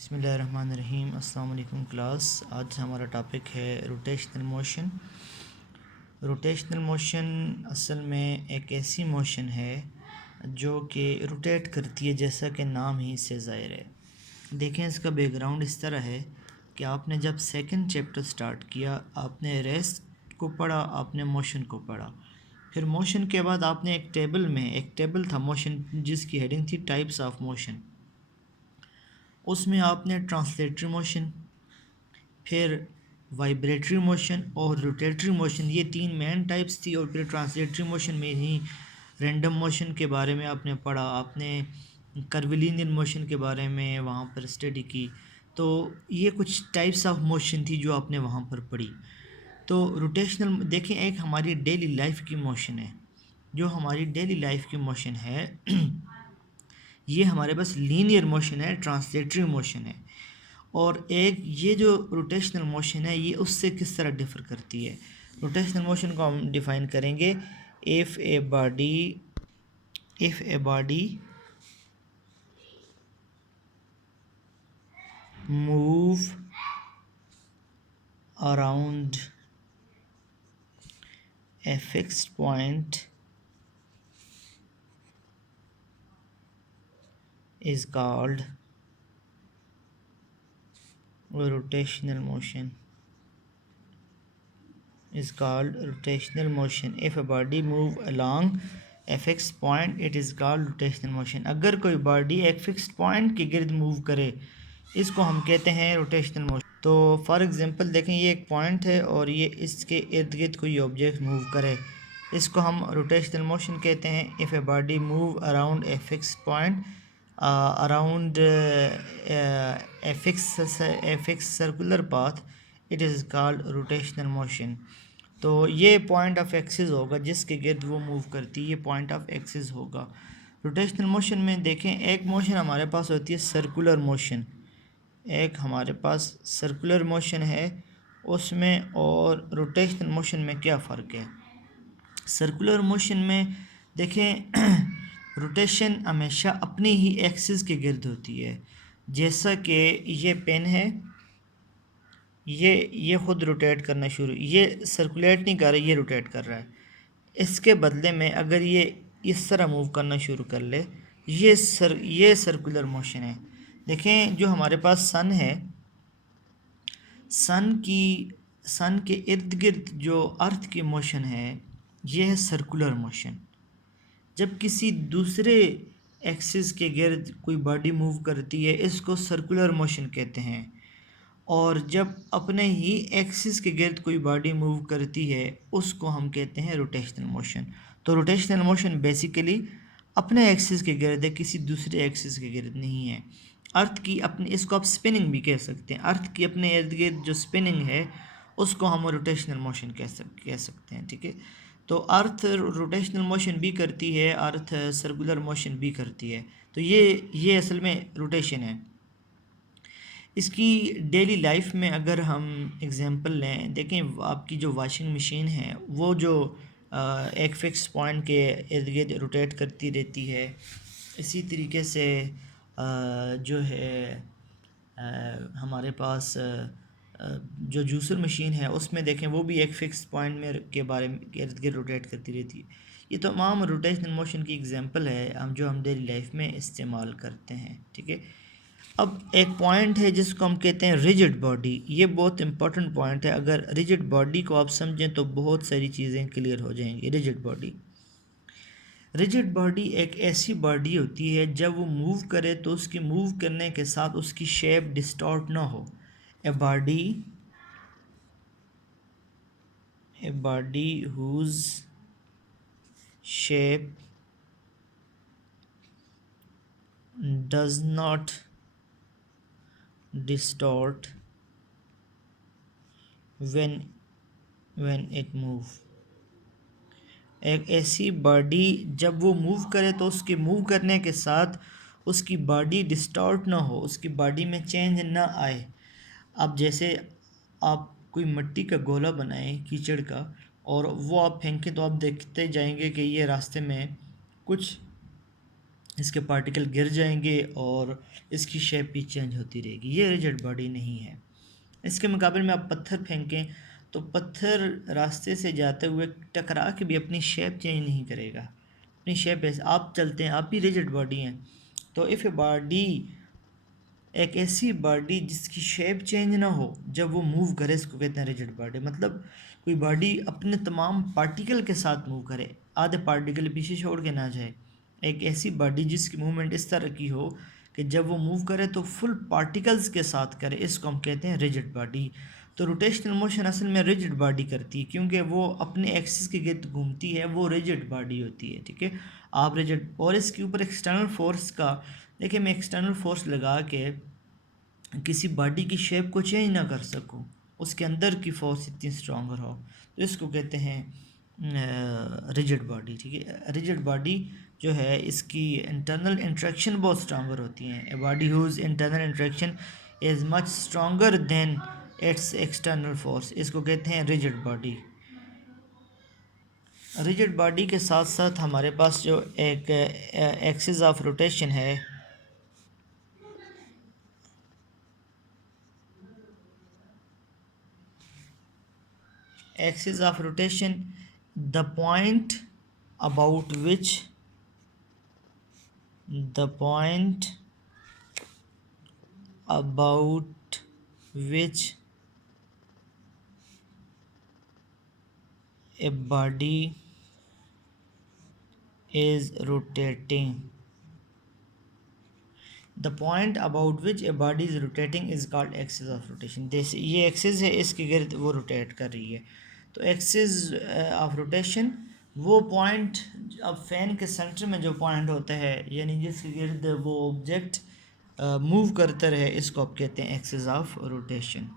बिस्मिल्लाहिर्रहमानिर्रहीम। अस्सलाम वालेकुम क्लास। आज हमारा टॉपिक है रोटेशनल मोशन। रोटेशनल मोशन असल में एक ऐसी मोशन है जो कि रोटेट करती है, जैसा कि नाम ही से ज़ाहिर है। देखें, इसका बैकग्राउंड इस तरह है कि आपने जब सेकंड चैप्टर स्टार्ट किया, आपने रेस्ट को पढ़ा, आपने मोशन को पढ़ा। फिर मोशन के बाद आपने एक टेबल था मोशन, जिसकी हेडिंग थी टाइप्स ऑफ मोशन। उसमें आपने ट्रांसलेटरी मोशन, फिर वाइब्रेटरी मोशन और रोटेटरी मोशन, ये तीन मेन टाइप्स थी। और फिर ट्रांसलेटरी मोशन में ही रैंडम मोशन के बारे में आपने पढ़ा, आपने कर्विलिनियर मोशन के बारे में वहाँ पर स्टडी की। तो ये कुछ टाइप्स ऑफ मोशन थी जो आपने वहाँ पर पढ़ी। तो रोटेशनल देखें, एक हमारी डेली लाइफ की मोशन है। जो हमारी डेली लाइफ की मोशन है ये हमारे पास लीनियर मोशन है, ट्रांसलेटरी मोशन है। और एक ये जो रोटेशनल मोशन है, ये उससे किस तरह डिफ़र करती है। रोटेशनल मोशन को हम डिफ़ाइन करेंगे, if a body move around a fixed point is called rotational motion. Is called rotational motion. If a body move along a fixed point, it is called rotational motion. अगर कोई body एक fixed point के गिर्द move करे, इसको हम कहते हैं रोटेशनल मोशन। तो फॉर एग्जांपल देखें, ये एक पॉइंट है और ये इसके इर्द गिर्द कोई ऑब्जेक्ट मूव करे, इसको हम रोटेशनल मोशन कहते हैं। If a body move around a fixed point around a fixed circular path, it is called rotational motion. तो ये पॉइंट ऑफ एक्सिस होगा जिसके गिर्द वो मूव करती है, ये पॉइंट ऑफ एक्सिस होगा। रोटेशनल मोशन में देखें, एक मोशन हमारे पास होती है सर्कुलर मोशन, एक हमारे पास सर्कुलर मोशन है उसमें, और रोटेशनल मोशन में क्या फ़र्क है। सर्कुलर मोशन में देखें रोटेशन हमेशा अपनी ही एक्सिस के गिर्द होती है। जैसा कि ये पेन है, ये ख़ुद रोटेट करना शुरू, ये सर्कुलेट नहीं कर रहा, ये रोटेट कर रहा है। इसके बदले में अगर ये इस तरह मूव करना शुरू कर ले, ये सर्कुलर मोशन है। देखें, जो हमारे पास सन है, सन के इर्द गिर्द जो अर्थ की मोशन है, ये है सर्कुलर मोशन। जब किसी दूसरे एक्सिस के गिर्द कोई बॉडी मूव करती है, इसको सर्कुलर मोशन कहते हैं। और जब अपने ही एक्सिस के गिर्द कोई बॉडी मूव करती है, उसको हम कहते हैं रोटेशनल मोशन। तो रोटेशनल मोशन बेसिकली अपने एक्सिस के गिर्द है, किसी दूसरे एक्सिस के गिर्द नहीं है। अर्थ की अपनी, इसको आप स्पिनिंग भी कह सकते हैं, अर्थ की अपने इर्द गिर्द जो स्पिनिंग है उसको हम रोटेशनल मोशन कह सकते हैं। ठीक है, तो अर्थ रोटेशनल मोशन भी करती है, अर्थ सर्कुलर मोशन भी करती है। तो ये असल में रोटेशन है। इसकी डेली लाइफ में अगर हम एग्जांपल लें, देखें आपकी जो वॉशिंग मशीन है, वो जो एक फ़िक्स पॉइंट के इर्द गिर्द रोटेट करती रहती है। इसी तरीके से जो है हमारे पास जो जूसर मशीन है, उसमें देखें वो भी एक फ़िक्स पॉइंट में के बारे में इर्द गिर्द रोटेट करती रहती है। ये तमाम रोटेशनल मोशन की एग्जांपल है हम डेली लाइफ में इस्तेमाल करते हैं। ठीक है, अब एक पॉइंट है जिसको हम कहते हैं रिजिड बॉडी। ये बहुत इंपॉर्टेंट पॉइंट है। अगर रिजिड बॉडी को आप समझें तो बहुत सारी चीज़ें क्लियर हो जाएंगी। रिजिड बॉडी एक ऐसी बॉडी होती है, जब वो मूव करे तो उसकी मूव करने के साथ उसकी शेप डिस्टॉर्ट ना हो। A body whose shape does not distort when it move। एक ऐसी बॉडी जब वो मूव करे तो उसके मूव करने के साथ उसकी बॉडी डिस्टॉर्ट ना हो, उसकी बॉडी में चेंज ना आए। अब जैसे आप कोई मिट्टी का गोला बनाएं कीचड़ का, और वो आप फेंकें तो आप देखते जाएंगे कि ये रास्ते में कुछ इसके पार्टिकल गिर जाएंगे और इसकी शेप भी चेंज होती रहेगी। ये रिजिड बॉडी नहीं है। इसके मुकाबले में आप पत्थर फेंकें तो पत्थर रास्ते से जाते हुए टकरा के भी अपनी शेप चेंज नहीं करेगा, अपनी शेप ऐसे आप चलते हैं, आप भी रिजिड बॉडी हैं। तो इफ़ ए बॉडी, एक ऐसी बॉडी जिसकी शेप चेंज ना हो जब वो मूव करे, इसको कहते हैं रिजिड बॉडी। मतलब कोई बॉडी अपने तमाम पार्टिकल के साथ मूव करे, आधे पार्टिकल पीछे छोड़ के ना जाए। एक ऐसी बॉडी जिसकी मूवमेंट इस तरह की हो कि जब वो मूव करे तो फुल पार्टिकल्स के साथ करे, इसको हम कहते हैं रिजिड बॉडी। तो रोटेशनल मोशन असल में रिजिड बॉडी करती है क्योंकि वो अपने एक्सिस के गिर्द घूमती है, वो रिजिड बॉडी होती है। ठीक है, आप रिजिड, और इसके ऊपर एक्सटर्नल फोर्स का, देखिए मैं एक्सटर्नल फोर्स लगा के किसी बॉडी की शेप को चेंज ना कर सकूं, उसके अंदर की फोर्स इतनी स्ट्रॉन्गर हो, तो इसको कहते हैं रिजिड बॉडी। ठीक है, रिजिड बॉडी जो है इसकी इंटरनल इंट्रैक्शन बहुत स्ट्रॉन्गर होती हैं। A body whose internal interaction is much stronger than its external force, इसको कहते हैं रिजिड बॉडी। रिजिड बॉडी के साथ साथ हमारे पास जो एक एक्सिस ऑफ रोटेशन है, axis of rotation, the point about which the point about which a body is rotating, the point about which a body is rotating is called axis of rotation। जैसे ये axis है, इसके गिर्द वो rotate कर रही है, तो एक्सिस ऑफ रोटेशन वो पॉइंट, अब फैन के सेंटर में जो पॉइंट होता है यानी जिसके गिर्द वो ऑब्जेक्ट मूव करता रहे, इसको आप कहते हैं एक्सिस ऑफ रोटेशन।